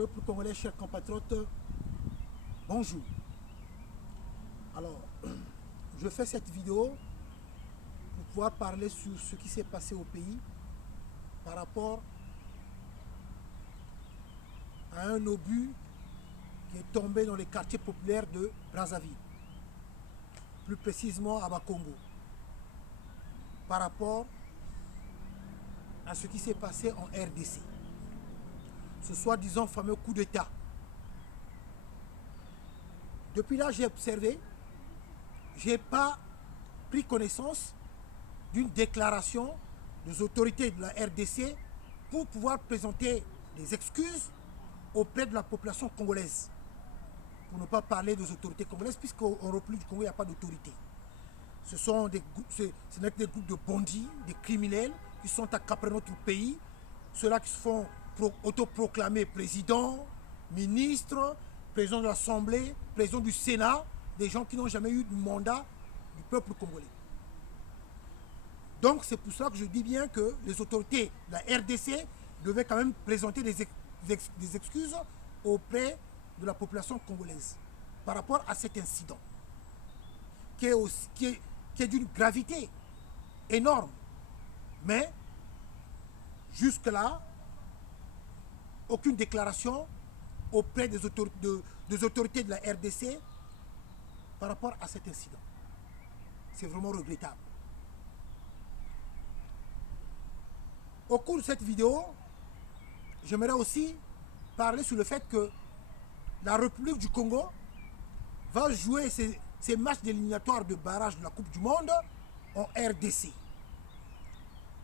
peuple congolais, chers compatriotes, bonjour. Alors, je fais cette vidéo pour pouvoir parler sur ce qui s'est passé au pays par rapport à un obus qui est tombé dans les quartiers populaires de Brazzaville, plus précisément à Bakongo, par rapport à ce qui s'est passé en RDC, ce soi-disant fameux coup d'État. Depuis là, j'ai observé, je n'ai pas pris connaissance d'une déclaration des autorités de la RDC pour pouvoir présenter des excuses auprès de la population congolaise. Pour ne pas parler des autorités congolaises, puisqu'au République du Congo, il n'y a pas d'autorité. Ce sont des groupes, ce n'est que des groupes de bandits, des criminels qui sont accaparés notre pays, ceux-là qui se font autoproclamer président, ministre, président de l'Assemblée, président du Sénat, des gens qui n'ont jamais eu de mandat du peuple congolais. Donc c'est pour ça que je dis bien que les autorités de la RDC devaient quand même présenter des excuses auprès de la population congolaise par rapport à cet incident qui est d'une gravité énorme. Mais jusque-là, aucune déclaration auprès des autorités de la RDC par rapport à cet incident. C'est vraiment regrettable. Au cours de cette vidéo, j'aimerais aussi parler sur le fait que la République du Congo va jouer ses matchs d'éliminatoire de barrage de la Coupe du Monde en RDC.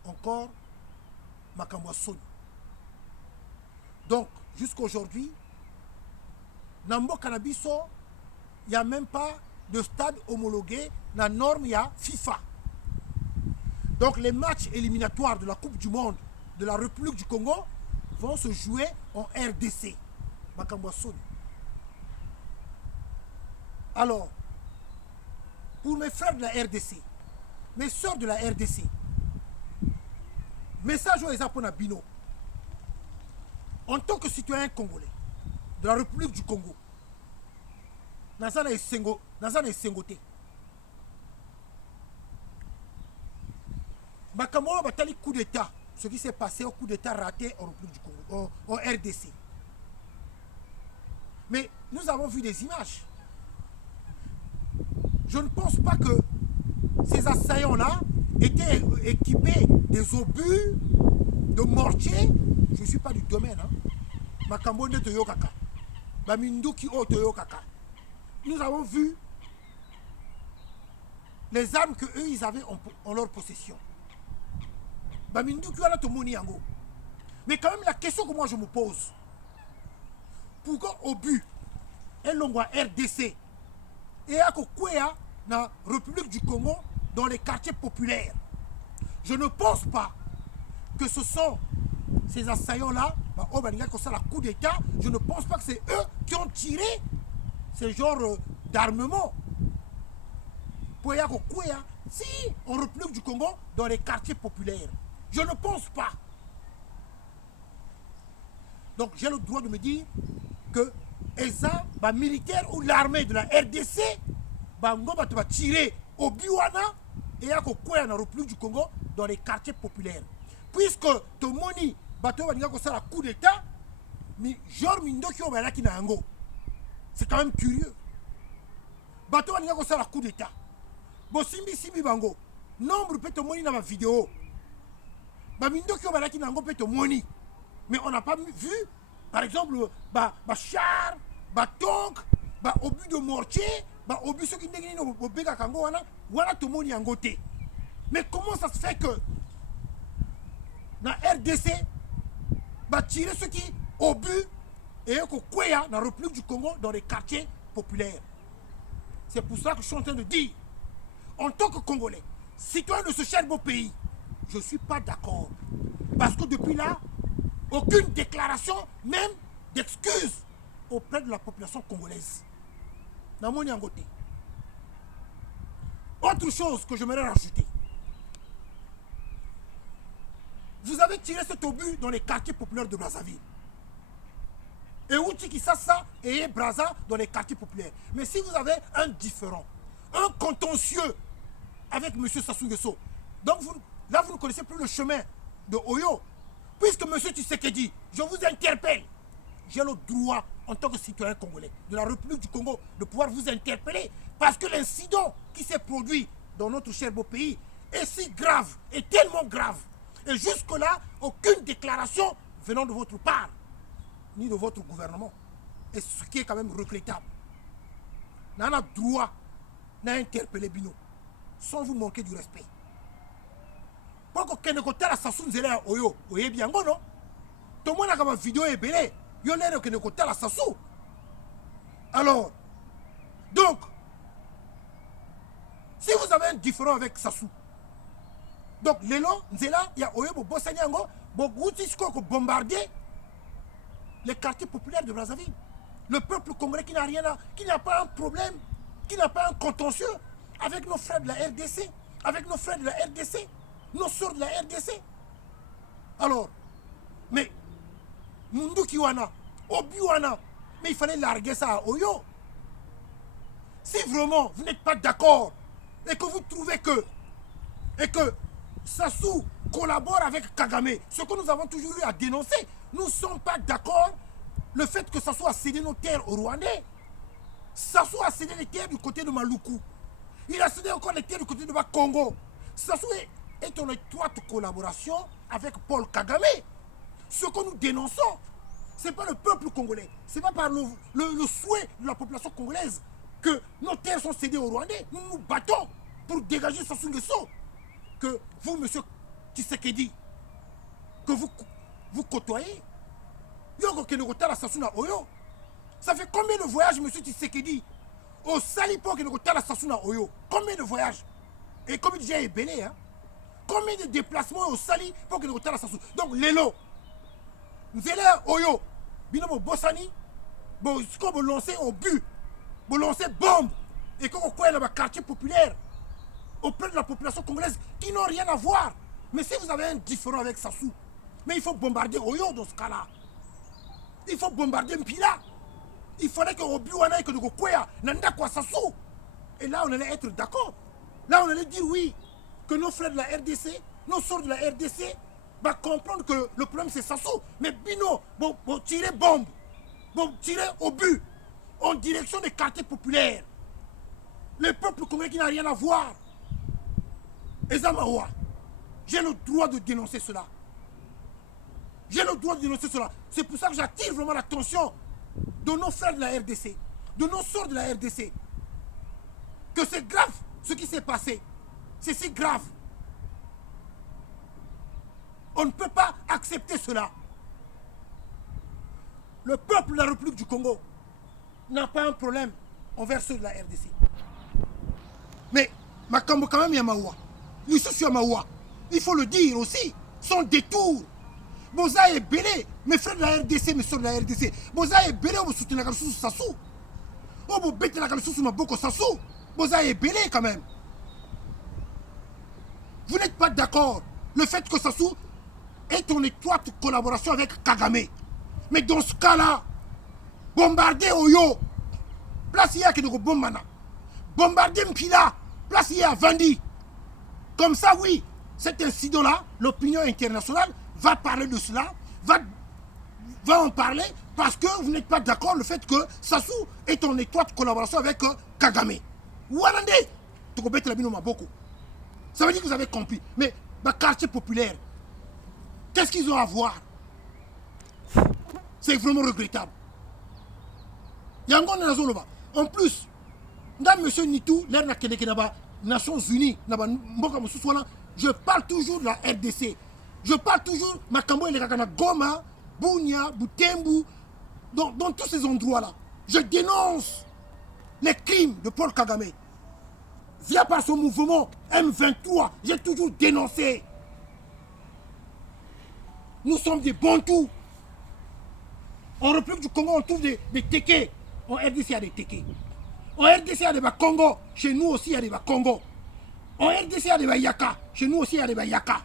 Encore Makambo Soni. Donc, jusqu'à aujourd'hui, Nambo Canabiso, il n'y a même pas de stade homologué. La norme, il y a FIFA. Donc, les matchs éliminatoires de la Coupe du Monde de la République du Congo vont se jouer en RDC. Makambo Soni. Alors, pour mes frères de la RDC, mes soeurs de la RDC, message aux Japon Bino, en tant que citoyen congolais de la République du Congo, Nazana et Sengote, Makambo Batali coup d'État, ce qui s'est passé au coup d'État raté en République du Congo, en RDC. Mais nous avons vu des images. Je ne pense pas que ces assaillants-là étaient équipés des obus, de mortiers. Je ne suis pas du domaine. Makambo ne Toyokaka. Baminduki o Toyokaka. Nous avons vu les armes qu'eux, ils avaient en leur possession. Baminduki wala tomoni yango. Mais quand même, la question que moi je me pose, pourquoi obus et l'ongwa RDC et à Kokwea, dans la République du Congo, dans les quartiers populaires. Je ne pense pas que ce sont ces assaillants-là, la coup d'État, je ne pense pas que c'est eux qui ont tiré ce genre d'armement. Si, en République du Congo, dans les quartiers populaires. Je ne pense pas. Donc j'ai le droit de me dire que les militaires ou l'armée de la RDC va tirer au Biwana et à Kokwea dans la République du Congo dans les quartiers populaires. Puisque Tomoni bateau va la coup d'État, mais genre Mindoki Obalaki na Ango. C'est quand même curieux. Bateau va la coup d'État. Simbi Bango. Nombre peut Tomoni dans ma vidéo. Mindoki Obalaki na Ango peut Tomoni. Mais on n'a pas vu, par exemple, char, tank, obus de mortier, obus qui ne bega kango wana tomoni angote. Mais comment ça se fait que dans la RDC, tirer ceux qui obus et Kokwea dans la République du Congo dans les quartiers populaires? C'est pour ça que je suis en train de dire, en tant que Congolais, citoyen de ce cher beau pays, je ne suis pas d'accord. Parce que depuis là, aucune déclaration, même d'excuses auprès de la population congolaise. Autre chose que j'aimerais rajouter. Vous avez tiré cet obus dans les quartiers populaires de Brazzaville. Et Outi Kisasa et Braza dans les quartiers populaires. Mais si vous avez un différent, un contentieux avec M. Sassou Nguesso, donc là vous ne connaissez plus le chemin de Oyo. Puisque M. Tshisekedi, je vous interpelle, j'ai le droit en tant que citoyen congolais de la République du Congo de pouvoir vous interpeller parce que l'incident qui s'est produit dans notre cher beau pays est si grave, est tellement grave. Et jusque-là, aucune déclaration venant de votre part, ni de votre gouvernement. Et ce qui est quand même regrettable. On a droit d'interpeller Bino sans vous manquer du respect. Pourquoi que ne la Sassou Nzela Oyo, Oye Biango, non? Tout le monde a une vidéo et belé. Il y a l'air que ne la Sassou. Alors, donc, si vous avez un différent avec Sassou, donc, Lélo, Nzela, il y a Oyo, Bossanyango, Bogoutisco, bombarder les quartiers populaires de Brazzaville. Le peuple congolais qui n'a rien à, qui n'a pas un problème, qui n'a pas un contentieux avec nos frères de la RDC, avec nos frères de la RDC, nos soeurs de la RDC. Alors, mais, Mundu Kiwana, Obiwana, mais il fallait larguer ça à Oyo. Si vraiment vous n'êtes pas d'accord et que vous trouvez que Sassou collabore avec Kagame, ce que nous avons toujours eu à dénoncer, nous ne sommes pas d'accord le fait que Sassou a cédé nos terres aux Rwandais. Sassou a cédé les terres du côté de Maluku. Il a cédé encore les terres du côté de Congo. Sassou est en étroite collaboration avec Paul Kagame. Ce que nous dénonçons, ce n'est pas le peuple congolais, ce n'est pas par le souhait de la population congolaise que nos terres sont cédées aux Rwandais. Nous nous battons pour dégager Sassou Nguesso. Que vous, monsieur Tshisekedi, que vous côtoyez, ça fait combien de voyages, monsieur Tshisekedi, au Salipo que nous la Sassuna Oyo? Combien de voyages? Et comme il dit, il est belé, hein? Combien de déplacements au Sali pour que nous la Sassou? Donc, Lélo, nous allons Oyo, binomo Bossani, bon, ce qu'on veut lancer au but, vous lancer bombe, et qu'on croit dans le quartier populaire, auprès de la population congolaise qui n'ont rien à voir. Mais si vous avez un différent avec Sassou, mais il faut bombarder Oyo dans ce cas-là. Il faut bombarder Mpila. Il fallait que Obiwana et que nous Koya, Nanda quoi Sassou. Et là, on allait être d'accord. Là, on allait dire oui, que nos frères de la RDC, nos soeurs de la RDC, va comprendre que le problème c'est Sassou. Mais Bino, bon tirer bombe, bon tirer au but, en direction des quartiers populaires. Le peuple congolais qui n'a rien à voir. Ezamawa, j'ai le droit de dénoncer cela. J'ai le droit de dénoncer cela. C'est pour ça que j'attire vraiment l'attention de nos frères de la RDC, de nos soeurs de la RDC, que c'est grave ce qui s'est passé. C'est si grave. On ne peut pas accepter cela. Le peuple de la République du Congo n'a pas un problème envers ceux de la RDC. Mais, Makambo quand même Yamawa. Il faut le dire aussi, son détour. Boza est belé, mes frères de la RDC, mes soeurs de la RDC. Boza est belé, on me soutient la sous Sassou. On me bête la sous ma boko Sassou. Boza est belé quand même. Vous n'êtes pas d'accord le fait que Sassou est en étroite collaboration avec Kagame. Mais dans ce cas-là, bombarder Oyo, place hier que nous bombana. Bombarder Mpila, place hier à Vandi. Comme ça, oui, cet incident-là, l'opinion internationale va parler de cela, va en parler parce que vous n'êtes pas d'accord le fait que Sassou est en étroite collaboration avec Kagame. Oualande, ça veut dire que vous avez compris. Mais le quartier populaire, qu'est-ce qu'ils ont à voir? C'est vraiment regrettable. En plus, dans M. Nitou, l'air n'a Nations Unies, je parle toujours de la RDC. Je parle toujours Makambo et les Goma, Bounia, Boutembu, dans tous ces endroits-là. Je dénonce les crimes de Paul Kagame. Via par son mouvement M23, j'ai toujours dénoncé. Nous sommes des Bantous. En République du Congo, on trouve des tékés. En RDC, il y a des tékés. En RDC, il y a des Congo. Chez nous aussi, il y a des Congo. En RDC, il y a des Yaka. Chez nous aussi, il y a des Yaka.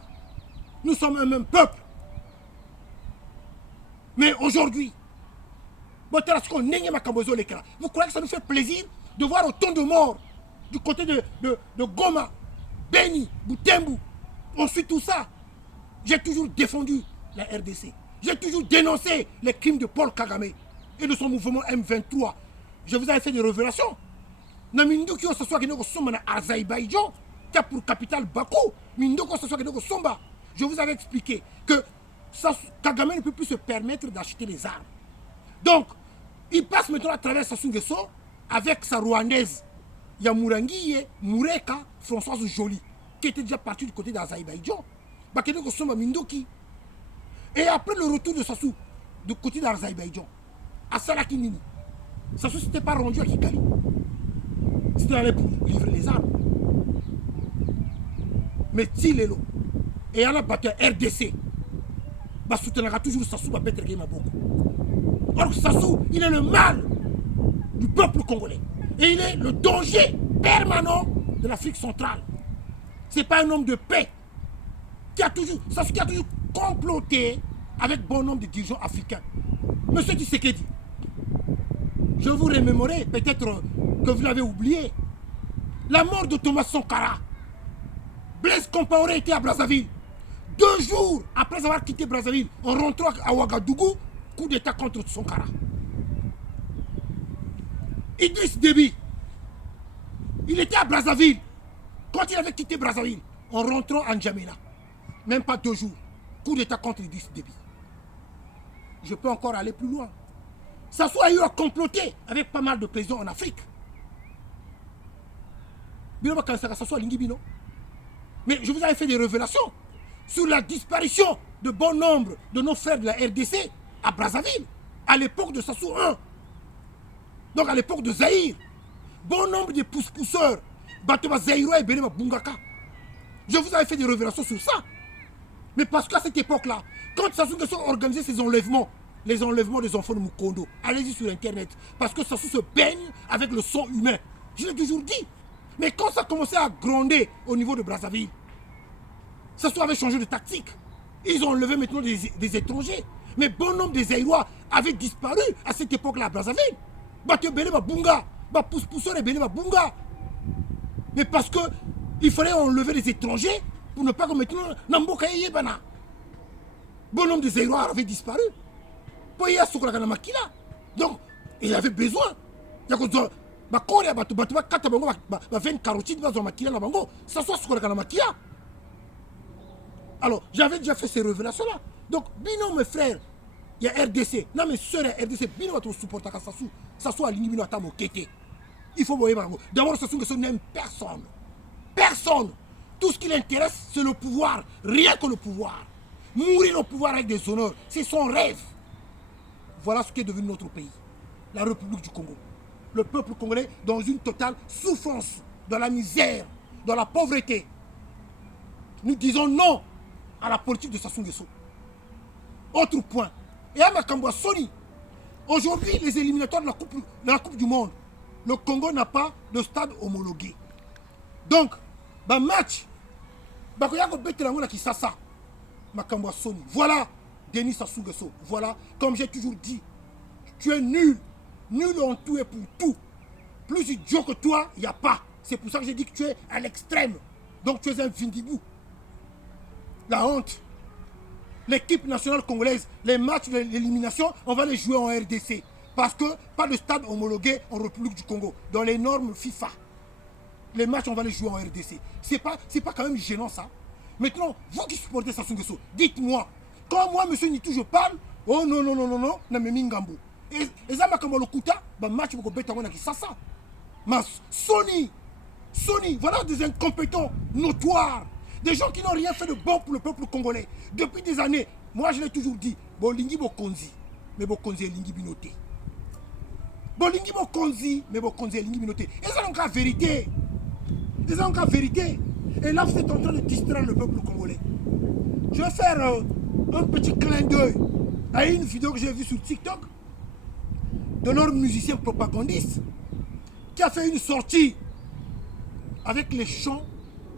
Nous sommes un même peuple. Mais aujourd'hui, Vous croyez que ça nous fait plaisir de voir autant de morts du côté de Goma, Beni, Butembo? On suit tout ça. J'ai toujours défendu la RDC. J'ai toujours dénoncé les crimes de Paul Kagame et de son mouvement M23. Je vous avais fait des révélations. Naminduki on s'assoit que nous sommes en Azerbaïdjan, qui a pour capitale Bakou. Minduki on s'assoit que nous sommes. Je vous avais expliqué que Kagame ne peut plus se permettre d'acheter des armes. Donc, il passe maintenant à travers Sassou Nguesso avec sa rwandaise Yamurangiye Mureka Françoise Joly, qui était déjà partie du côté d'Azerbaïdjan. Et après le retour de Sassou du côté d'Azerbaïdjan, à Salakinini, Sassou ne s'était pas rendu à Kigali. C'était allé pour livrer les armes. Mais Tilelo, et à la bataille RDC, bah soutenir toujours Sassou, bah Petre Maboko. Or Sassou, il est le mal du peuple congolais. Et il est le danger permanent de l'Afrique centrale. Ce n'est pas un homme de paix Sassou qui a toujours comploté avec bon nombre de dirigeants africains. Monsieur Tshisekedi, je vous remémorerai, peut-être que vous l'avez oublié, la mort de Thomas Sankara. Blaise Compaoré était à Brazzaville. 2 jours après avoir quitté Brazzaville, en rentrant à Ouagadougou, coup d'état contre Sankara. Idriss Déby, il était à Brazzaville. Quand il avait quitté Brazzaville, en rentrant à N'Djamena, même pas 2 jours, coup d'état contre Idriss Déby. Je peux encore aller plus loin. Sassou a eu à comploter avec pas mal de présidents en Afrique. Mais je vous avais fait des révélations sur la disparition de bon nombre de nos frères de la RDC à Brazzaville, à l'époque de Sassou 1. Donc à l'époque de Zaïre, bon nombre de pousse-pousseurs, Bateba Zaïroa et Belema Bungaka. Je vous avais fait des révélations sur ça. Mais parce qu'à cette époque-là, quand Sassou Nguesso organisait ses enlèvements, les enlèvements des enfants de Mukondo, allez-y sur Internet, parce que Sassou se baigne avec le sang humain. Je l'ai toujours dit. Mais quand ça commençait à gronder au niveau de Brazzaville, Sassou avait changé de tactique. Ils ont enlevé maintenant des étrangers. Mais bon nombre des Zaïrois avaient disparu à cette époque-là à Brazzaville. Mais parce qu'il fallait enlever les étrangers pour ne pas que maintenant Namboka Yebana. Bon nombre de Zaïrois avaient disparu. Donc, il avait besoin. Alors, j'avais déjà fait ces révélations-là. Donc, Bino, mes frères, il y a RDC. Non, mes soeurs, RDC, Bino va te supporter à Sassou. Sassou a l'ingibino à Tamokete. Il faut voir. D'abord, Sassou n'aime personne. Personne. Tout ce qui l'intéresse, c'est le pouvoir. Rien que le pouvoir. Mourir au pouvoir avec des honneurs, c'est son rêve. Voilà ce qui est devenu notre pays. La République du Congo. Le peuple congolais dans une totale souffrance, dans la misère, dans la pauvreté. Nous disons non à la politique de Sassou Nguesso. Autre point. Et à Makambwa Soni, aujourd'hui, les éliminatoires de la coupe du Monde, le Congo n'a pas de stade homologué. Donc, match, voilà Denis Sassou Nguesso. Voilà, comme j'ai toujours dit, tu es nul. Nul en tout et pour tout. Plus idiot que toi, il n'y a pas. C'est pour ça que j'ai dit que tu es à l'extrême. Donc tu es un vindibou. La honte. L'équipe nationale congolaise, les matchs de l'élimination, on va les jouer en RDC. Parce que pas de stade homologué en République du Congo. Dans les normes FIFA. Les matchs, on va les jouer en RDC. C'est pas quand même gênant ça. Maintenant, vous qui supportez Sassou Nguesso, dites-moi, quand moi, monsieur Nitou, je parle, oh non, Namemi Ngambo. Et ça m'a comme le kuta, match pour bêter qui ça. Mais Sony, voilà des incompétents notoires, des gens qui n'ont rien fait de bon pour le peuple congolais. Depuis des années, moi je l'ai toujours dit, Bolingi Bokonzi, mais Bokonzi est Lingi Binoté. Bolingi Bokonzi, mais Bokonzi est Lingi Binoté. Et ça donc la vérité. Et là, vous êtes en train de distraire le peuple congolais. Je vais faire un petit clin d'œil à une vidéo que j'ai vue sur TikTok de notre musicien propagandiste qui a fait une sortie avec les chants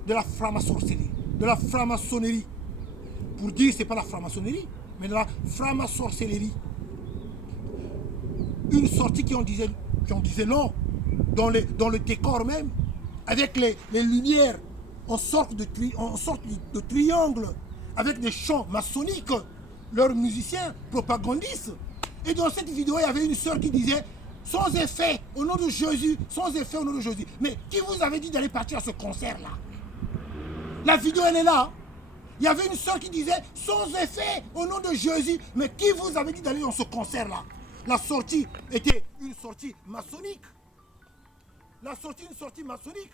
de la franc-maçonnerie, pour dire c'est pas la franc-maçonnerie, mais de la franc-maçonnerie. une sortie qui en disait non, dans le décor même, avec les lumières en sorte de triangle, avec des chants maçonniques, leurs musiciens propagandistes. Et dans cette vidéo, il y avait une sœur qui disait sans effet, au nom de Jésus, sans effet, au nom de Jésus. Mais qui vous avait dit d'aller partir à ce concert-là? La vidéo, elle est là. Il y avait une sœur qui disait sans effet, au nom de Jésus. Mais qui vous avait dit d'aller dans ce concert-là? La sortie était une sortie maçonnique. La sortie, une sortie maçonnique.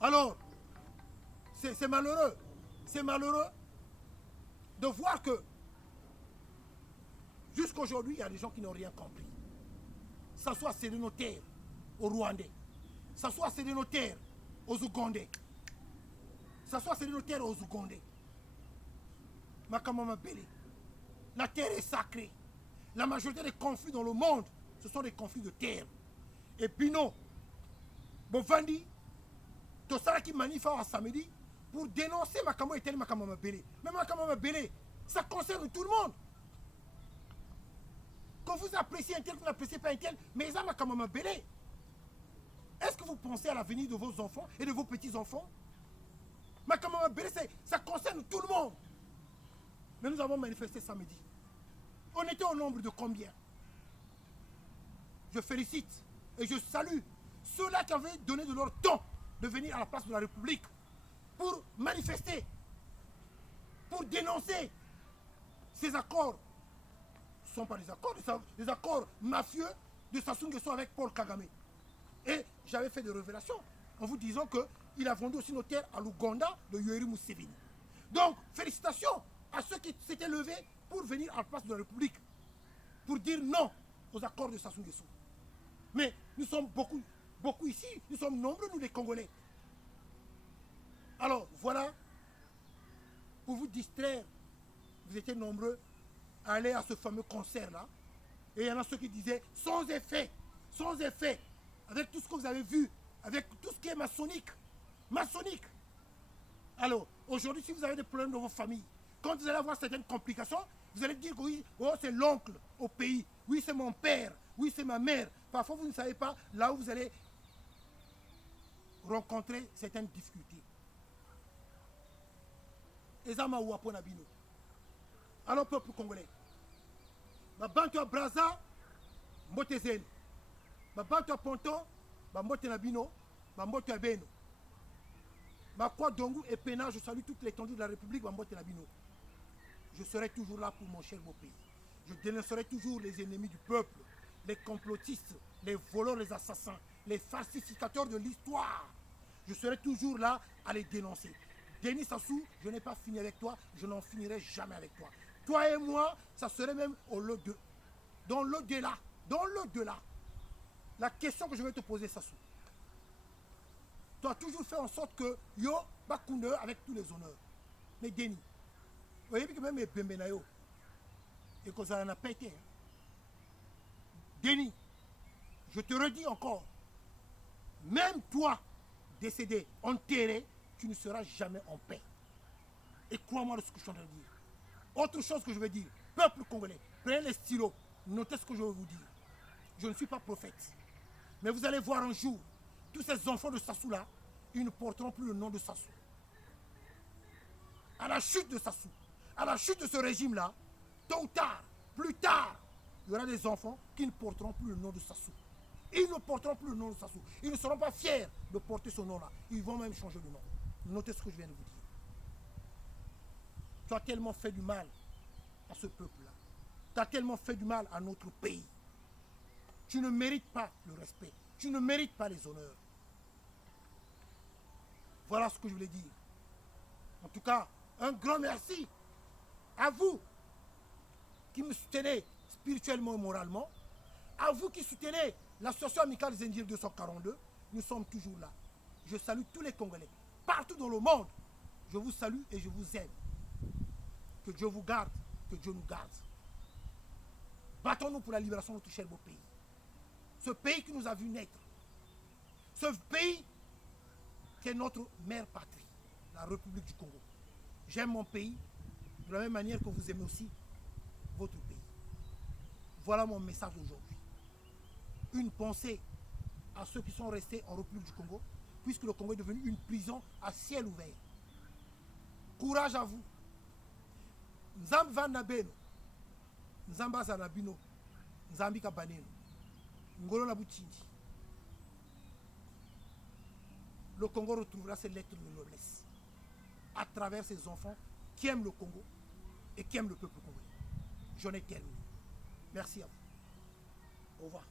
Alors, c'est malheureux. C'est malheureux de voir que jusqu'aujourd'hui, il y a des gens qui n'ont rien compris. Ça soit sédénotaire aux Rwandais, ça soit sédénotaire aux Ougandais, ça soit sédénotaire aux Ougandais. Makamama Bélé. La terre est sacrée. La majorité des conflits dans le monde, ce sont des conflits de terre. Et puis non, Bovandi, tout ça qui manifeste à samedi pour dénoncer Makamo et tel Makamama Bélé. Mais Makamama Bélé, ça concerne tout le monde. Quand vous appréciez un tel, vous n'appréciez pas un tel, mais ça Makamama Bélé. Est-ce que vous pensez à l'avenir de vos enfants et de vos petits-enfants? Makamama Bélé, ça concerne tout le monde. Mais nous avons manifesté samedi. On était au nombre de combien? Je félicite et je salue ceux-là qui avaient donné de leur temps de venir à la place de la République pour manifester, pour dénoncer ces accords. Ce ne sont pas des accords, des accords mafieux de Sassou Nguesso avec Paul Kagame. Et j'avais fait des révélations en vous disant qu'il a vendu aussi nos terres à l'Ouganda de Yoweri Museveni. Donc, félicitations à ceux qui s'étaient levés pour venir à la place de la République, pour dire non aux accords de Sassou Nguesso. Mais nous sommes beaucoup ici, nous sommes nombreux, nous les Congolais. Alors, voilà, pour vous distraire, vous étiez nombreux à aller à ce fameux concert-là. Et il y en a ceux qui disaient sans effet, avec tout ce que vous avez vu, avec tout ce qui est maçonnique. Alors, aujourd'hui, si vous avez des problèmes dans vos familles, quand vous allez avoir certaines complications, vous allez dire que oui, oh, c'est l'oncle au pays, oui, c'est mon père, oui, c'est ma mère. Parfois, vous ne savez pas là où vous allez rencontrer certaines difficultés. Ezama ou Aponabino. Alors, peuple congolais, ma bantu à Braza, mbote zen. Ma bantu à Ponton, ma mbote nabino, ma mbote à Beno. Ma croix Dongu et Pena, je salue toute l'étendue de la République, ma mbote nabino. Je serai toujours là pour mon cher beau pays. Je dénoncerai toujours les ennemis du peuple, les complotistes, les voleurs, les assassins, les falsificateurs de l'histoire. Je serai toujours là à les dénoncer. Denis Sassou, je n'ai pas fini avec toi, je n'en finirai jamais avec toi. Toi et moi, ça serait même dans l'au-delà. Dans l'au-delà. La question que je vais te poser, Sassou. Tu as toujours fait en sorte que yo, Bakoune avec tous les honneurs. Mais Denis, vous voyez que même les Bembenayo, et que ça n'a pas été. Denis, je te redis encore, même toi, décédé, enterré, tu ne seras jamais en paix. Et crois-moi de ce que je suis en train de dire. Autre chose que je veux dire, peuple congolais, prenez les stylos, notez ce que je veux vous dire. Je ne suis pas prophète. Mais vous allez voir un jour, tous ces enfants de Sassou là, ils ne porteront plus le nom de Sassou. À la chute de Sassou, à la chute de ce régime-là, tôt ou tard, plus tard, il y aura des enfants qui ne porteront plus le nom de Sassou. Ils ne porteront plus le nom de Sassou. Ils ne seront pas fiers de porter ce nom-là. Ils vont même changer de nom. Notez ce que je viens de vous dire. Tu as tellement fait du mal à ce peuple-là. Tu as tellement fait du mal à notre pays. Tu ne mérites pas le respect. Tu ne mérites pas les honneurs. Voilà ce que je voulais dire. En tout cas, un grand merci à vous qui me soutenez spirituellement et moralement, à vous qui soutenez l'association amicale des Indiens 242, nous sommes toujours là. Je salue tous les Congolais, partout dans le monde. Je vous salue et je vous aime. Que Dieu vous garde, que Dieu nous garde. Battons-nous pour la libération de notre cher beau pays. Ce pays qui nous a vu naître. Ce pays qui est notre mère patrie, la République du Congo. J'aime mon pays de la même manière que vous aimez aussi votre pays. Voilà mon message aujourd'hui. Une pensée à ceux qui sont restés en République du Congo, puisque le Congo est devenu une prison à ciel ouvert. Courage à vous. Nzambe vanda beno. Nzambe azala bino. Nzambi kabaneno. Ngolo na butindi. Le Congo retrouvera ses lettres de noblesse à travers ses enfants qui aiment le Congo et qui aiment le peuple congolais. J'en ai terminé. Merci à vous. Au revoir.